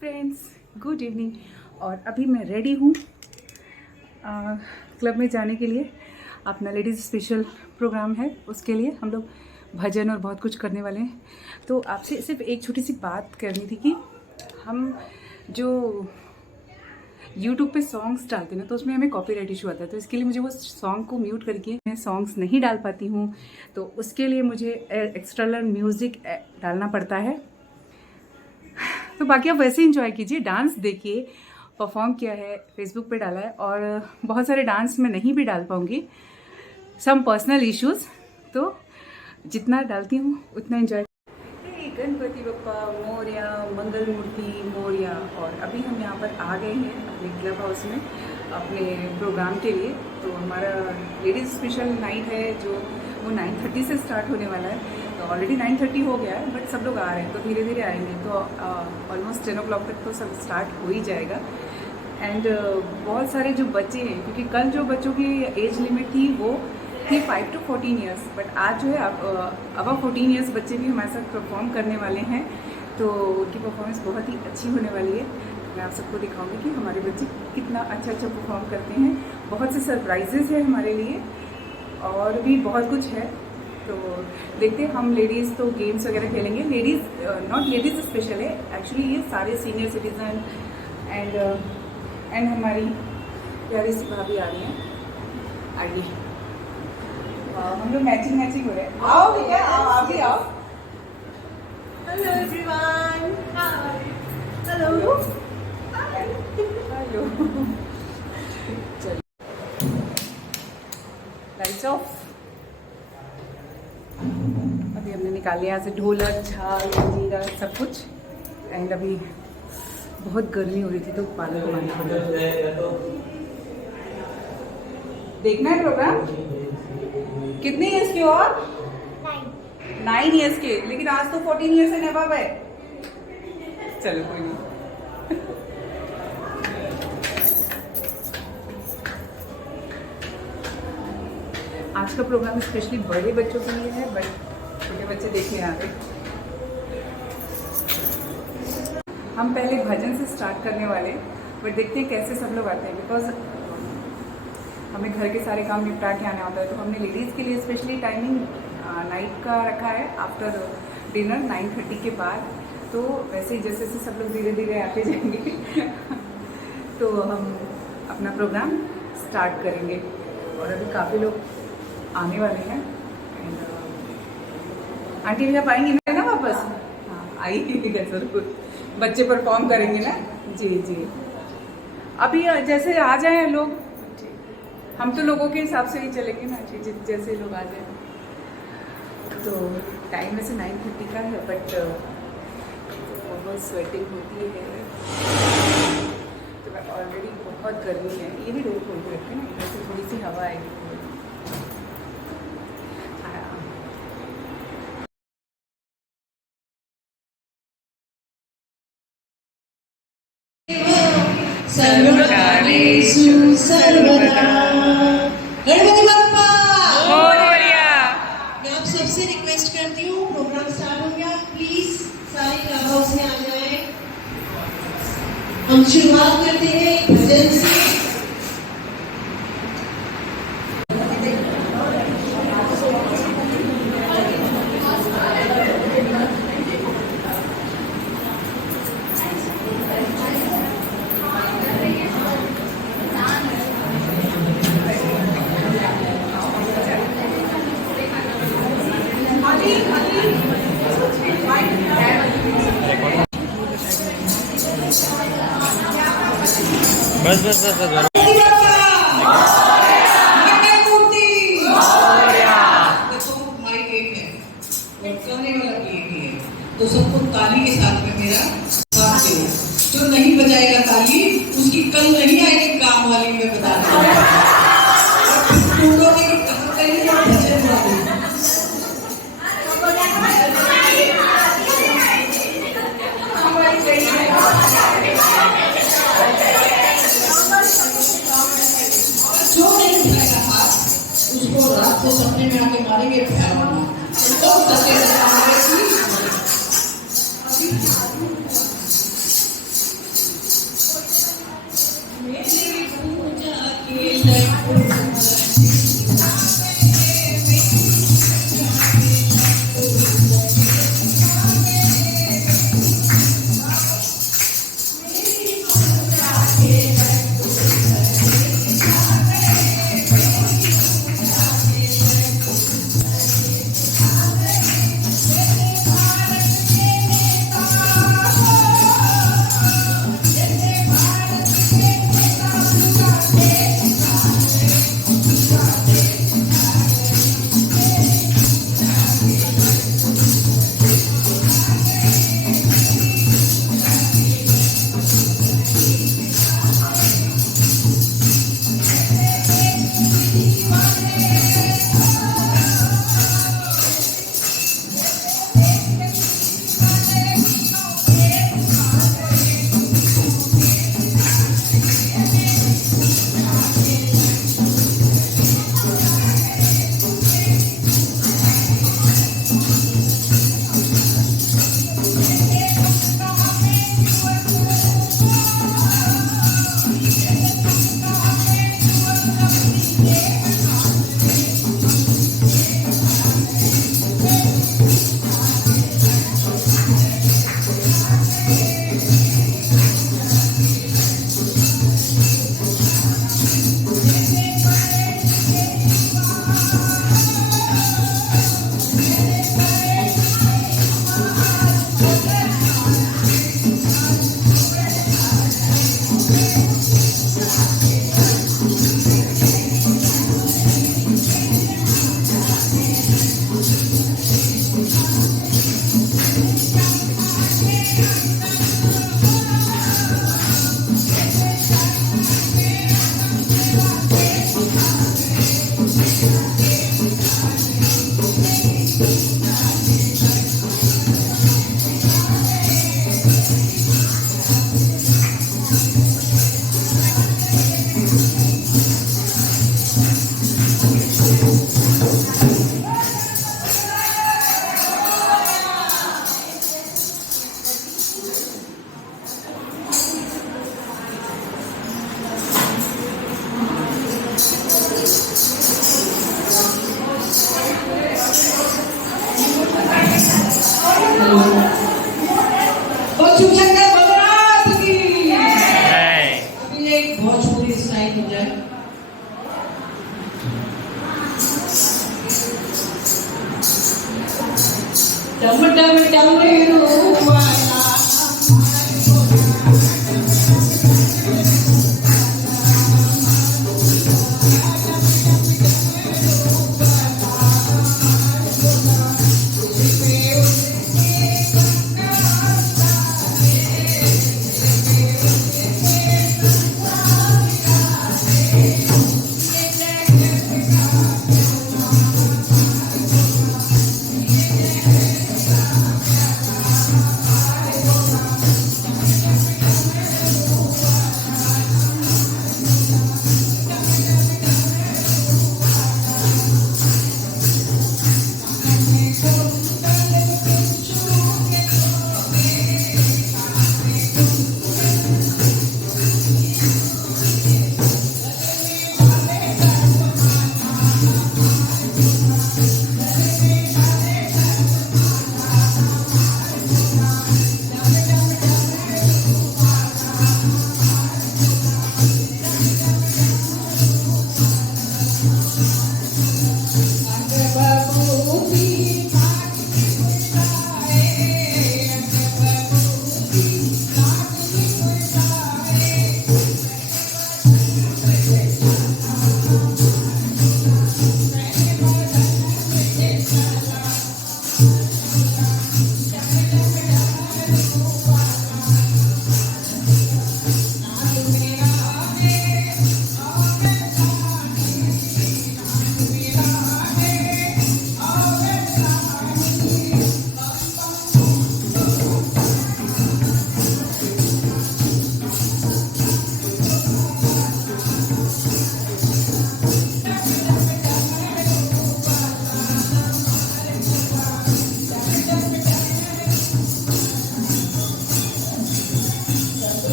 Friends, good evening. और अभी मैं रेडी हूँ क्लब में जाने के लिए। अपना लेडीज़ स्पेशल प्रोग्राम है, उसके लिए हम लोग भजन और बहुत कुछ करने वाले हैं। तो आपसे सिर्फ एक छोटी सी बात करनी थी कि हम जो YouTube पे सॉन्ग्स डालते हैं ना, तो उसमें हमें कॉपीराइट इशू आता है। तो इसके लिए मुझे वो सॉन्ग को म्यूट करके मैं सॉन्ग्स नहीं डाल पाती हूँ। तो उसके लिए मुझे एक्सटर्नल म्यूज़िक डालना पड़ता है। तो बाकी आप वैसे इंजॉय कीजिए, डांस देखिए। परफॉर्म किया है, फेसबुक पे डाला है, और बहुत सारे डांस मैं नहीं भी डाल पाऊँगी, सम पर्सनल इश्यूज़। तो जितना डालती हूँ उतना इंजॉय। गणपति बप्पा मोरया, मंगल मूर्ति मोरया। और अभी हम यहाँ पर आ गए हैं अपने क्लब हाउस में अपने प्रोग्राम के लिए। तो हमारा लेडीज़ स्पेशल नाइट है जो वो 9:30 से स्टार्ट होने वाला है। तो ऑलरेडी 9:30 हो गया है, बट सब लोग आ रहे हैं तो धीरे धीरे आएंगे। तो ऑलमोस्ट 10 o'clock तक तो सब स्टार्ट हो ही जाएगा। एंड बहुत सारे जो बच्चे हैं, क्योंकि कल जो बच्चों की एज लिमिट थी वो थी 5 to 14 ईयर्स, बट आज जो है अब 14 ईयर्स बच्चे भी हमारे साथ परफॉर्म करने वाले हैं। तो उनकी परफॉर्मेंस बहुत ही अच्छी होने वाली है। मैं आप सबको दिखाऊंगी कि हमारे बच्चे कितना अच्छा परफॉर्म करते हैं। बहुत से सरप्राइजेस है हमारे लिए और भी बहुत कुछ है। तो देखते हैं। हम लेडीज़ तो गेम्स वगैरह खेलेंगे। लेडीज़ नॉट लेडीज़ स्पेशल है एक्चुअली, ये सारे सीनियर सिटीजन एंड हमारी प्यारी सी भाभी आ रही हैं आगे। हम लोग मैचिंग हो रहे हैं। आओ भैया, आप भी आओ। हेलो एवरीवन, हाय, हेलो हेलो। चलिए, लाइट्स ऑफ। अभी हमने निकाल लिया यहाँ से ढोलक, झाल, मंजीरा, सब कुछ। एंड अभी बहुत गर्मी हो रही थी तो पार्लर घुमाने पड़ा। देखना है प्रोग्राम। कितने ईयर्स के हो आप? 9 ईयर्स के, लेकिन आज तो 14 ईयर्स से नवाब है। चलो कोई नहीं। आज का प्रोग्राम स्पेशली बड़े बच्चों के लिए है, बट छोटे बच्चे देखने आ रहे। हम पहले भजन से स्टार्ट करने वाले, बट देखते हैं कैसे सब लोग आते हैं। बिकॉज हमें घर के सारे काम निपटा के आना होता है। तो हमने लेडीज़ के लिए स्पेशली टाइमिंग नाइट का रखा है, आफ्टर डिनर 9:30 के बाद। तो वैसे ही जैसे जैसे सब लोग धीरे धीरे आते जाएंगे तो हम अपना प्रोग्राम स्टार्ट करेंगे। और अभी काफ़ी लोग आने वाले हैं। आंटी भैया पाएंगे ना वापस? हाँ, आइएगा ज़रूर। बच्चे परफॉर्म करेंगे ना। जी जी, अभी जैसे आ जाए लोग, हम तो लोगों के हिसाब से ही चलेंगे ना, जैसे लोग आ जाए। तो टाइम वैसे 9:30 का है, बट बहुत स्वेटिंग होती है। तो ऑलरेडी बहुत गर्मी है। ये भी डोर खोल के रखें ना, इधर से थोड़ी सी हवा आएगी। सर्वकालेषु सर्वदा गणपति बप्पा मोरया। मैं आप सबसे रिक्वेस्ट करती हूँ, प्रोग्राम स्टार्ट हो गया, प्लीज सारे क्लब हाउस में आ जाए। हम शुरुआत करते हैं भजन से। बस बस बस बस तो सबको ताली के साथ में मेरा साथ दो। जो नहीं बजाएगा ताली, उसकी कल नहीं आएगी काम वाली, मैं बता रही जो नहीं उठाएगा हाथ, उसको रात को सपने में आके मारेंगे।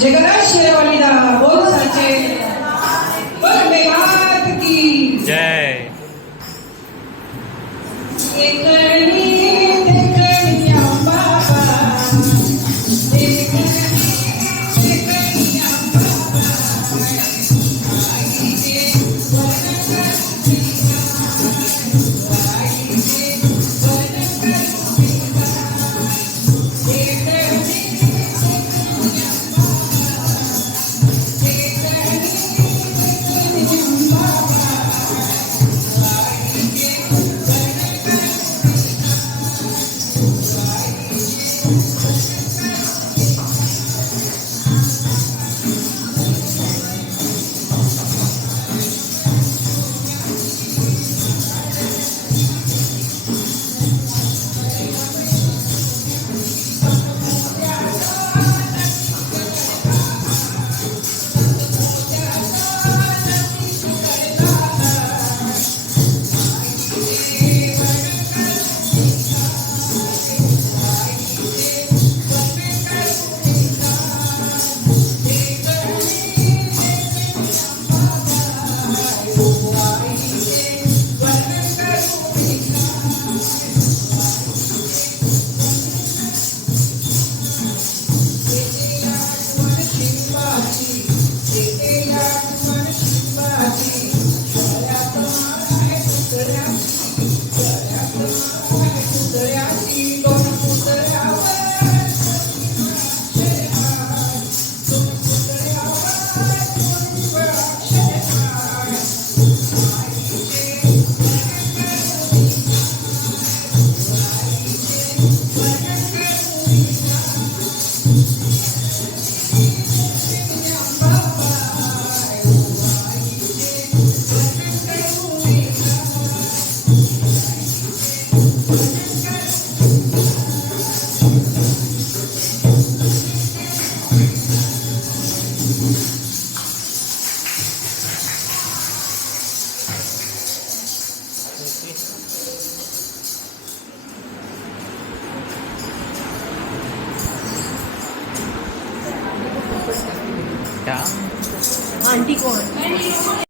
जगन्नाथ शेरवालीला बोल साचे बोल मेघात की जय देखणी देखणी अंबाबा देखणी देखणी अंबाबा आई दे क्या आंटी कौन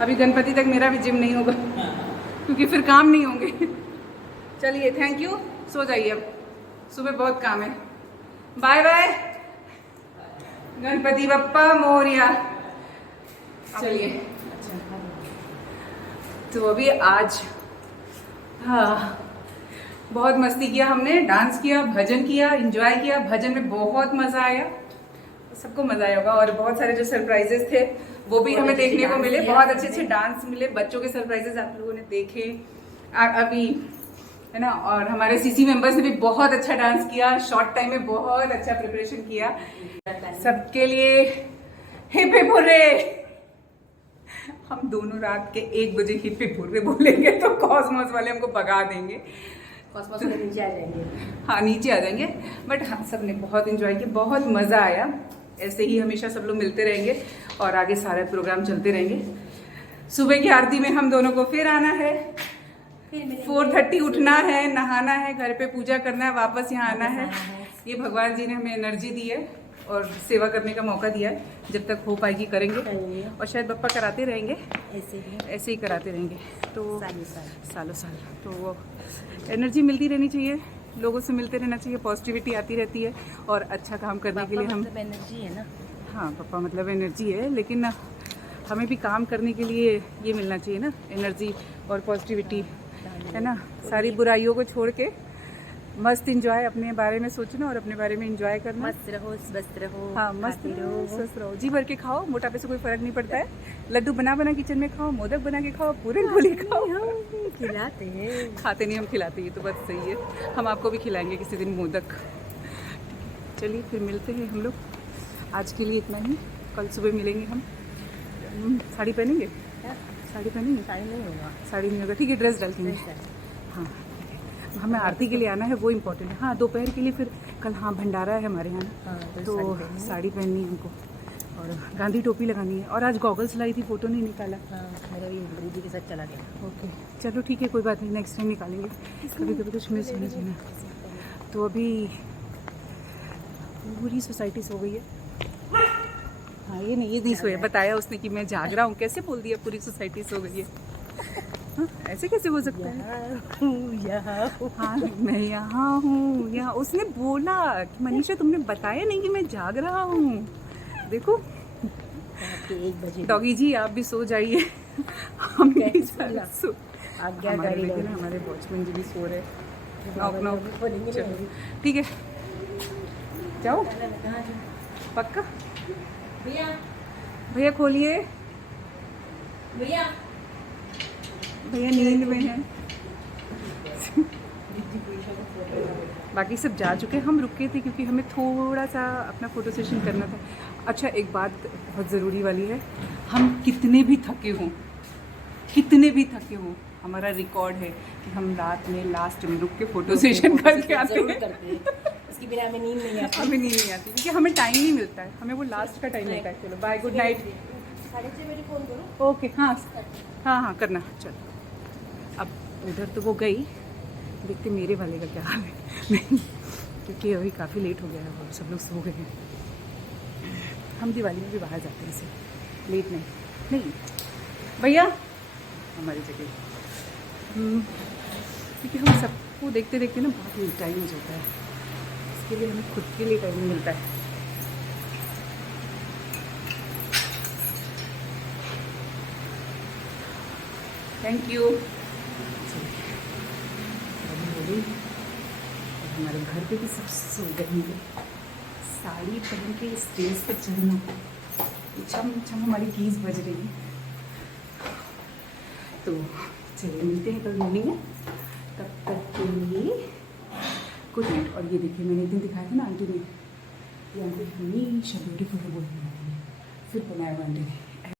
अभी गणपति तक मेरा भी जिम नहीं होगा क्योंकि फिर काम नहीं होंगे। चलिए थैंक यू, सो जाइए अब, सुबह बहुत काम है। Bye bye, Ganpati Bappa Morya. चलिए तो अभी आज हाँ बहुत मस्ती किया हमने, डांस किया, भजन किया, एंजॉय किया। भजन में बहुत मजा आया, सबको मजा आया होगा। और बहुत सारे जो सरप्राइजेस थे वो भी हमें देखने को मिले, बहुत अच्छे अच्छे डांस मिले, बच्चों के सरप्राइजेस आप लोगों ने देखे अभी, है ना। और हमारे सीसी मेंबर्स ने भी बहुत अच्छा डांस किया, शॉर्ट टाइम में बहुत अच्छा प्रिपरेशन किया। सबके लिए हिप हिप हुर्रे। हम दोनों रात के 1 बजे हिप हिप हुर्रे बोलेंगे तो कॉस्मोस वाले हमको भगा देंगे, कॉस्मोस के नीचे आ जाएंगे। हाँ नीचे आ जाएंगे। बट हाँ सबने बहुत एंजॉय किया, बहुत मज़ा आया। ऐसे ही हमेशा सब लोग मिलते रहेंगे और आगे सारे प्रोग्राम चलते रहेंगे। सुबह की आरती में हम दोनों को फिर आना है, 4:30 उठना है, नहाना है, घर पे पूजा करना है, वापस यहाँ आना है। ये भगवान जी ने हमें एनर्जी दी है और सेवा करने का मौका दिया है। जब तक हो पाएगी करेंगे और शायद बप्पा कराते रहेंगे, ऐसे ही कराते रहेंगे तो सालों साल। तो वो एनर्जी मिलती रहनी चाहिए, लोगों से मिलते रहना चाहिए, पॉजिटिविटी आती रहती है और अच्छा काम करने के लिए हम मतलब एनर्जी है ना। हाँ पप्पा मतलब एनर्जी है, लेकिन हमें भी काम करने के लिए ये मिलना चाहिए ना, एनर्जी और पॉजिटिविटी, है ना। सारी बुराइयों को छोड़ के मस्त इंजॉय, अपने बारे में सोचना और अपने बारे में इंजॉय करना। मस्त रहो, स्वस्थ रहो। हाँ मस्त रहो, स्वस्थ रहो, जी भर के खाओ, मोटापे से कोई फर्क नहीं पड़ता है। लड्डू बना बना किचन में खाओ, मोदक बना के खाओ, पूरन पोली खाओ। खिलाते हैं, खाते नहीं, हम खिलाते हैं, तो बस सही है। हम आपको भी खिलाएंगे किसी दिन मोदक। चलिए फिर मिलते हैं हम लोग, आज के लिए इतना ही। कल सुबह मिलेंगे हम। साड़ी पहनेंगे, साड़ी पहनेंगे, साड़ी नहीं होगा, साड़ी नहीं होगा, ठीक है ड्रेस डाल देंगे। हाँ हमें आरती के लिए आना है, वो इम्पोर्टेंट है। हाँ दोपहर के लिए फिर कल हाँ भंडारा है हमारे यहाँ, तो साड़ी पहननी है हमको और गांधी टोपी लगानी है। और आज गॉगल्स लाई थी, फोटो नहीं निकाला। मेरा भी दीदी के साथ चला गया। ओके चलो ठीक है, कोई बात नहीं, नेक्स्ट टाइम निकालेंगे। कभी कभी कुछ मिस होना चाहिए। तो अभी पूरी सोसाइटी सो गई है। हाँ ये नहीं, ये नहीं सोया, बताया उसने कि मैं जाग रहा हूँ। कैसे बोल दिया पूरी सोसाइटी सो गई है? हाँ, ऐसे कैसे हो सकता है? हाँ मैं यहाँ हूँ, यहाँ। उसने बोला कि मनीषा तुमने बताया नहीं कि मैं जाग रहा हूँ। देखो 1 बजे डॉगी जी आप भी सो जाइए। हम नहीं सो, हमारे वॉचमैन जी भी सो रहे। नॉक नॉक, ठीक है जाओ पक्का। भैया खोलिए, भैया नींद में है। बाकी सब जा चुके, हम रुके थे क्योंकि हमें थोड़ा सा अपना फोटो सेशन करना था। अच्छा एक बात बहुत ज़रूरी वाली है, हम कितने भी थके हों, हमारा रिकॉर्ड है कि हम रात में लास्ट में रुक के फोटो सेशन करके आते हैं। इसके बिना हमें नींद नहीं आती, हमें नींद नहीं आती क्योंकि हमें टाइम नहीं मिलता है, हमें वो लास्ट का टाइम मिलता है। चलो बाय, गुड नाइट। 6:30 बजे फोन करो। ओके हाँ हाँ करना। चलो अब उधर तो वो गई, देखते मेरे वाले का क्या हाल है। नहीं क्योंकि अभी काफ़ी लेट हो गया है और सब लोग सो गए हैं। हम दिवाली में भी बाहर जाते हैं, ऐसे लेट नहीं भैया हमारी जगह, क्योंकि हम सबको देखते देखते ना बहुत लेट टाइम हो जाता है। इसके लिए हमें खुद के लिए टाइम नहीं मिलता है। Thank you. हमारे घर पे भी सब सो गए होंगे। साड़ी पहन के स्टेज पर चढ़ना, छम छम हमारी कीज बज रही है। तो चलिए मिलते हैं कल मॉर्निंग में, तब तक के लिए गुड नाइट। और ये देखिए मैंने एक दिन दिखाया था ना आंटी ने, ये आंटी हमेशा ब्यूटीफुल बोलती है, फिर बनाया आंटी ने।